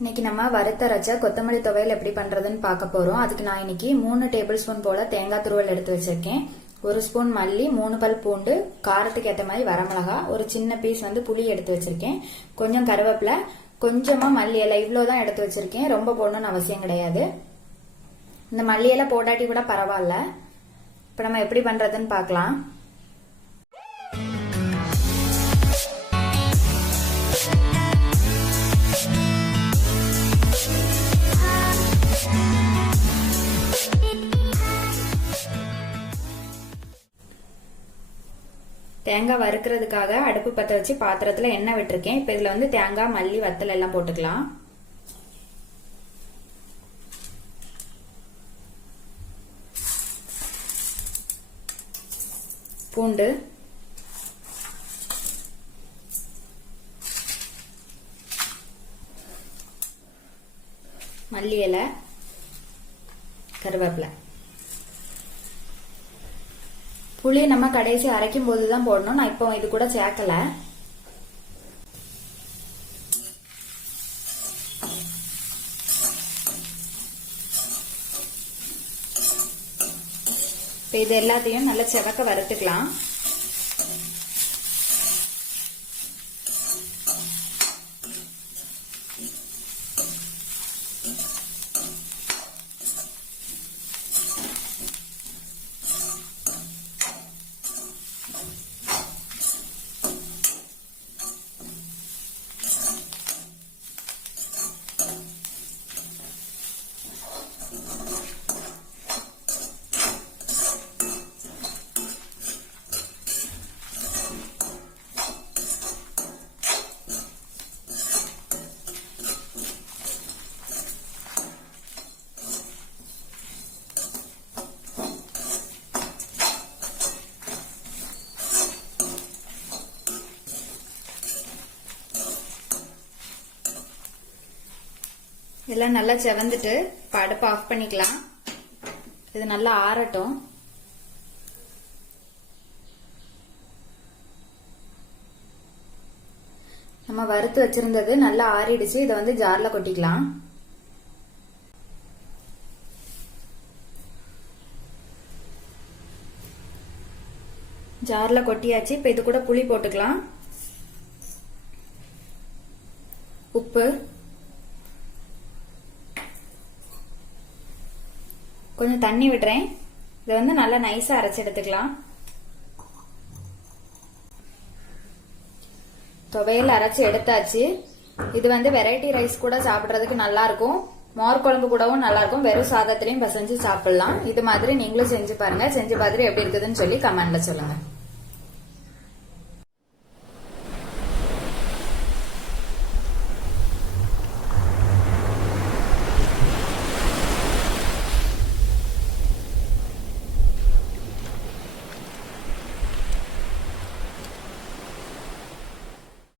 இன்னைக்கு நம்ம வறுத்தரைச்ச கொத்தமல்லி துவையல் எப்படி பண்றதுன்னு பார்க்க போறோம். அதுக்கு நான் இன்னைக்கு 3 டேபிள் ஸ்பூன் போல தேங்காய் துருவல் எடுத்து வச்சிருக்கேன். 1 ஸ்பூன் மல்லி, 3 பல் பூண்டு, காரத்துக்கு ஏற்ற மாதிரி வரமிளகா, ஒரு சின்ன பீஸ் புளி எடுத்து வச்சிருக்கேன், கொஞ்சம் கருவேப்பிலை, கொஞ்சமா மல்லி இலை, இவ்வளவுதான் எடுத்து வச்சிருக்கேன். ரொம்ப போடணும்னு அவசியம் கிடையாது. இந்த மல்லி இலை போடாட்டி கூட பரவாயில்ல. இப்ப நம்ம எப்படி பண்றதுன்னு பார்க்கலாம். தேங்காய் வறுக்கிறதுக்காக அடுப்பு பற்ற வச்சு பாத்திரத்துல எண்ணெய் விட்டுருக்கேன். இப்ப இதுல தேங்காய், மல்லி, வத்தல் எல்லாம் போட்டுக்கலாம். பூண்டு, மல்லி இலை, கருவேப்பிலை. புளி நம்ம கடைசி அரைக்கும் போதுதான் போடணும். நான் இப்போ இது கூட சேர்க்கல. இப்ப இது எல்லாத்தையும் நல்லா செவக்க வறுத்துக்கலாம். இதெல்லாம் நல்லா செவந்துட்டு இப்ப அடுப்பு ஆஃப் பண்ணிக்கலாம். இது நல்லா ஆறட்டும். நம்ம வறுத்து வச்சிருந்தது நல்லா ஆறிடுச்சு. இதை ஜார்ல கொட்டிக்கலாம். ஜார்ல கொட்டியாச்சு. இப்ப இது கூட புளி போட்டுக்கலாம், உப்பு, கொஞ்சம் தண்ணி விடுறேன். இதை நல்லா நைஸா அரைச்சு எடுத்துக்கலாம். துவையல் அரைச்சு எடுத்தாச்சு. இது வெரைட்டி ரைஸ் கூட சாப்பிடுறதுக்கு நல்லா இருக்கும். மோர் குழம்பு கூடவும் நல்லா இருக்கும். வெறும் சாதத்திலையும் பசஞ்சு சாப்பிடலாம். இது மாதிரி நீங்களும் செஞ்சு பாருங்க. செஞ்சு பார்த்துட்டு எப்படி இருக்குதுன்னு சொல்லி கமெண்ட்ல சொல்லுங்க.